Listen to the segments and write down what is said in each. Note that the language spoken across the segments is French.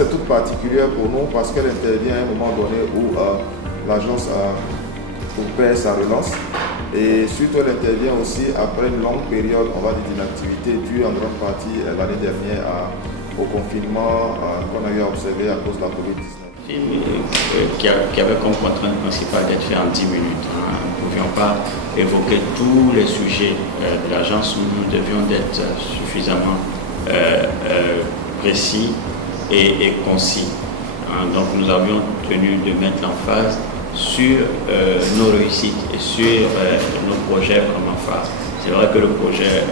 est toute particulière pour nous parce qu'elle intervient à un moment donné où l'agence opère sa relance. Et surtout, elle intervient aussi après une longue période, on va dire, d'inactivité due en grande partie l'année dernière au confinement qu'on a eu à observer à cause de la COVID-19. Film qui avait comme contrainte principale d'être fait en 10 minutes. Nous ne pouvions pas évoquer tous les sujets de l'agence où nous devions être suffisamment précis et concis. Donc nous avions tenu de mettre l'emphase sur nos réussites et sur nos projets vraiment phares. C'est vrai que le projet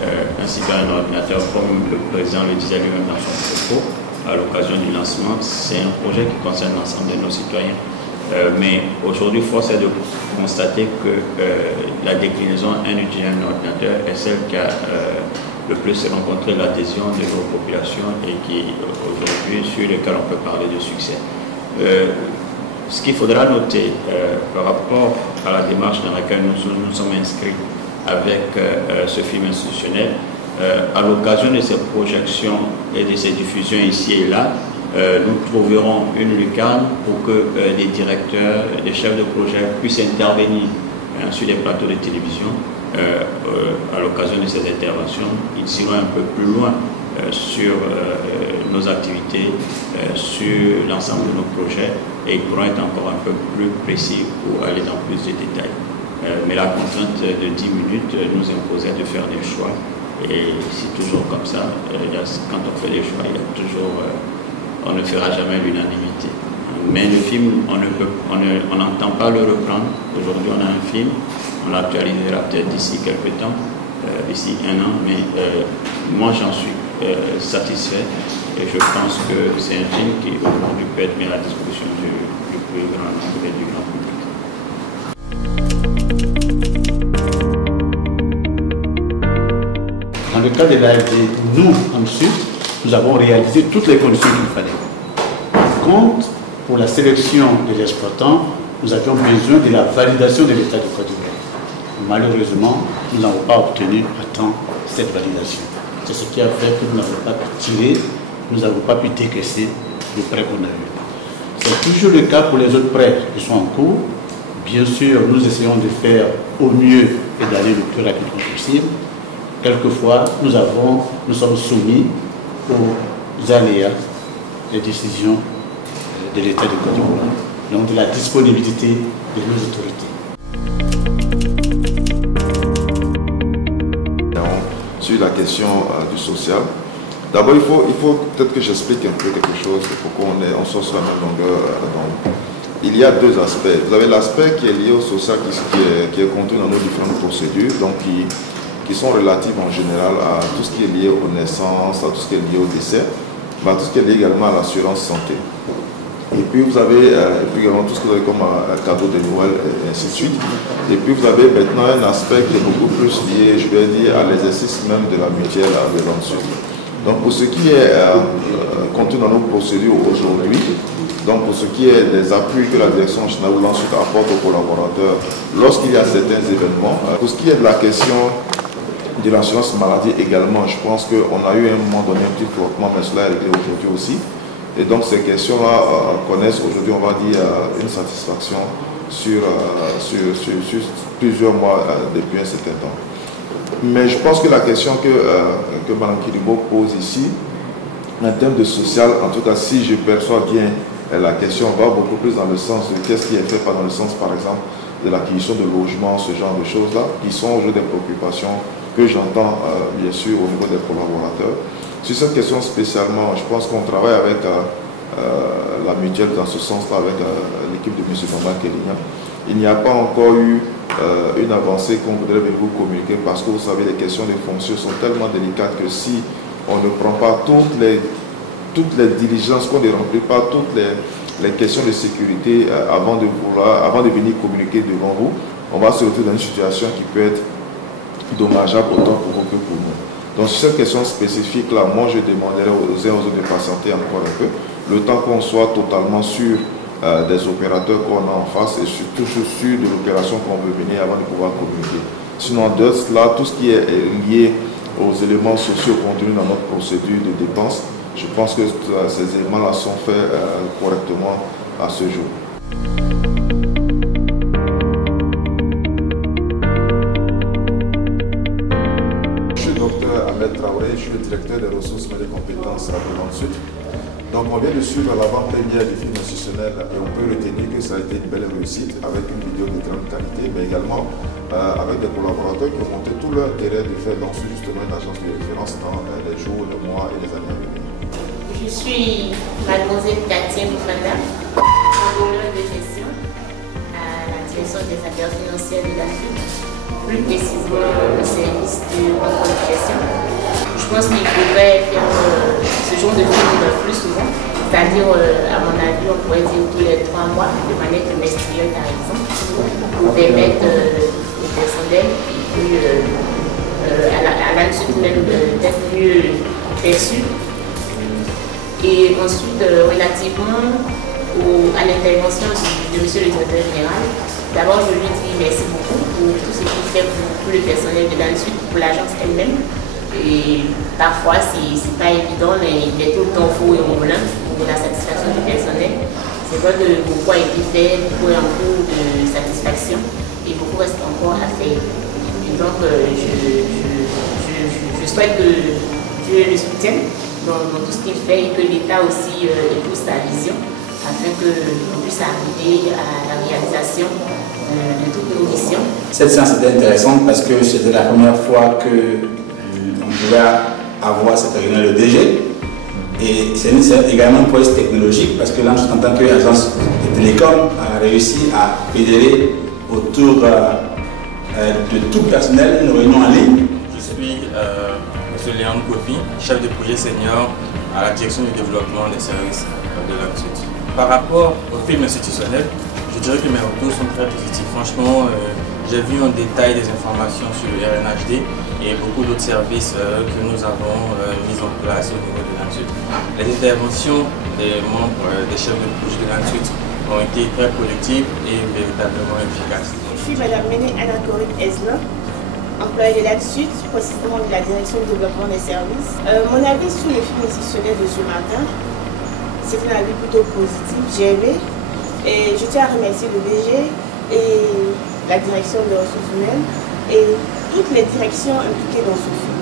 ainsi qu'un ordinateur, comme le président le disait lui-même dans son propos, à l'occasion du lancement, c'est un projet qui concerne l'ensemble de nos citoyens. Mais aujourd'hui, force est de constater que la déclinaison un outil, un ordinateur est celle qui a le plus rencontré l'adhésion de nos populations et qui aujourd'hui sur lequel on peut parler de succès. Ce qu'il faudra noter par rapport à la démarche dans laquelle nous sommes inscrits avec ce film institutionnel, à l'occasion de ces projections et de ces diffusions ici et là, nous trouverons une lucarne pour que des directeurs, des chefs de projet puissent intervenir sur les plateaux de télévision. À l'occasion de ces interventions, ils iront un peu plus loin sur nos activités, sur l'ensemble de nos projets et ils pourront être encore un peu plus précis pour aller dans plus de détails. Mais la contrainte de 10 minutes nous imposait de faire des choix et c'est toujours comme ça. Quand on fait des choix, il y a toujours, on ne fera jamais l'unanimité. Mais le film, on n'entend pas le reprendre. Aujourd'hui, on a un film, on l'actualisera peut-être d'ici quelques temps, d'ici un an, mais moi j'en suis satisfait et je pense que c'est un film qui aujourd'hui peut être mis à la disposition du plus grand nombre et du grand public. Dans le cas de l'AFD, nous, ensuite, nous avons réalisé toutes les conditions qu'il fallait. Par contre, pour la sélection des exploitants, nous avions besoin de la validation de l'État de Côte d'Ivoire. Malheureusement, nous n'avons pas obtenu à temps cette validation. C'est ce qui a fait que nous n'avons pas pu tirer, nous n'avons pas pu décaisser le prêt qu'on a eu. C'est toujours le cas pour les autres prêts qui sont en cours. Bien sûr, nous essayons de faire au mieux et d'aller le plus rapidement possible. Quelquefois, nous sommes soumis aux aléas des décisions de l'État de Côte d'Ivoire, donc de la disponibilité de nos autorités. Sur la question du social, d'abord il faut peut-être que j'explique un peu quelque chose pour qu'on soit sur la même longueur d'onde. Il y a deux aspects. Vous avez l'aspect qui est lié au social qui est contenu dans nos différentes procédures, donc qui sont relatives en général à tout ce qui est lié aux naissances, à tout ce qui est lié au décès, mais à tout ce qui est lié également à l'assurance santé. Et puis vous avez également tout ce que vous avez comme cadeau de Noël et ainsi de suite. Et puis vous avez maintenant un aspect qui est beaucoup plus lié, je vais dire, à l'exercice même de la mutuelle à Bélançon. Donc pour ce qui est contenu dans nos procédures aujourd'hui, donc pour ce qui est des appuis que la direction générale ensuite apporte aux collaborateurs lorsqu'il y a certains événements, pour ce qui est de la question de l'assurance maladie également, je pense qu'on a eu à un moment donné un petit flottement, mais cela est réglé aujourd'hui aussi. Et donc ces questions-là connaissent aujourd'hui, on va dire, une satisfaction sur plusieurs mois depuis un certain temps. Mais je pense que la question que Mme Kirimbo pose ici, en termes de social, en tout cas si je perçois bien la question, va beaucoup plus dans le sens de qu'est-ce qui est fait, pas dans le sens par exemple de l'acquisition de logements, ce genre de choses-là, qui sont aujourd'hui des préoccupations que j'entends bien sûr au niveau des collaborateurs. Sur cette question spécialement, je pense qu'on travaille avec la mutuelle dans ce sens-là, avec l'équipe de M. Bamba Kélignan. Il n'y a pas encore eu une avancée qu'on voudrait vous communiquer parce que vous savez, les questions des fonciers sont tellement délicates que si on ne prend pas toutes les diligences, qu'on ne remplit pas toutes les questions de sécurité avant de venir communiquer devant vous, on va se retrouver dans une situation qui peut être dommageable autant pour vous que pour nous. Donc sur cette question spécifique-là, moi je demanderais aux uns aux autres de patienter encore un peu, le temps qu'on soit totalement sûr des opérateurs qu'on a en face et toujours sûr de l'opération qu'on veut mener avant de pouvoir communiquer. Sinon, de cela, tout ce qui est lié aux éléments sociaux contenus dans notre procédure de dépenses, je pense que ces éléments-là sont faits correctement à ce jour. Je suis docteur Ahmed Traoré, je suis le directeur des ressources humaines et compétences à Blanc Sud. Donc on vient de suivre l'avant-première du film institutionnel et on peut retenir que ça a été une belle réussite avec une vidéo de grande qualité, mais également avec des collaborateurs qui ont montré tout leur intérêt de faire Blanc Sud justement une agence de référence dans les jours, les mois et les années à venir. Je suis mademoiselle Katia Boufanda, contrôleur de gestion à la direction des affaires financières de la FUD, plus précisément le service de contrôle de gestion. Je pense qu'il faudrait faire ce genre de film plus souvent, c'est-à-dire, à mon avis, on pourrait dire tous les 3 mois, de manière trimestrielle par exemple, pour permettre au personnel à la suite même d'être mieux perçu. Et ensuite, relativement à l'intervention de M. le directeur général, d'abord je lui dis merci beaucoup pour tout ce qu'il fait pour tout le personnel de la suite, pour l'agence elle-même. Et parfois, c'est pas évident, mais il est tout le temps faux et roulant pour la satisfaction du personnel. C'est vrai que beaucoup a été fait, beaucoup est en cours de satisfaction et beaucoup reste encore à faire. Et donc, je souhaite que Dieu le soutienne dans tout ce qu'il fait et que l'État aussi épouse sa vision afin qu'on puisse arriver à la réalisation de toutes nos missions. Cette séance était intéressante parce que c'était la première fois que on pouvait avoir cette réunion de DG et c'est également un projet technologique parce que là, en tant qu'agence de télécom, a réussi à fédérer autour de tout personnel une réunion en ligne. Je suis M. Léon Kofi, chef de projet senior à la direction du développement des services de l'Ansud. Par rapport au film institutionnel, je dirais que mes retours sont très positifs. Franchement, j'ai vu en détail des informations sur le RNHD et beaucoup d'autres services que nous avons mis en place au niveau de l'Ansud. Les interventions des membres, des chefs de projet de l'Ansud ont été très productives et véritablement efficaces. Je suis Mme Méné Anna-Corinne Esna, employée de l'Ansud, précisément de la direction du développement des services. Mon avis sur le film institutionnel de ce matin, c'est un avis plutôt positif, j'ai aimé. Et je tiens à remercier le DG et la direction des ressources humaines et toutes les directions impliquées dans ce film.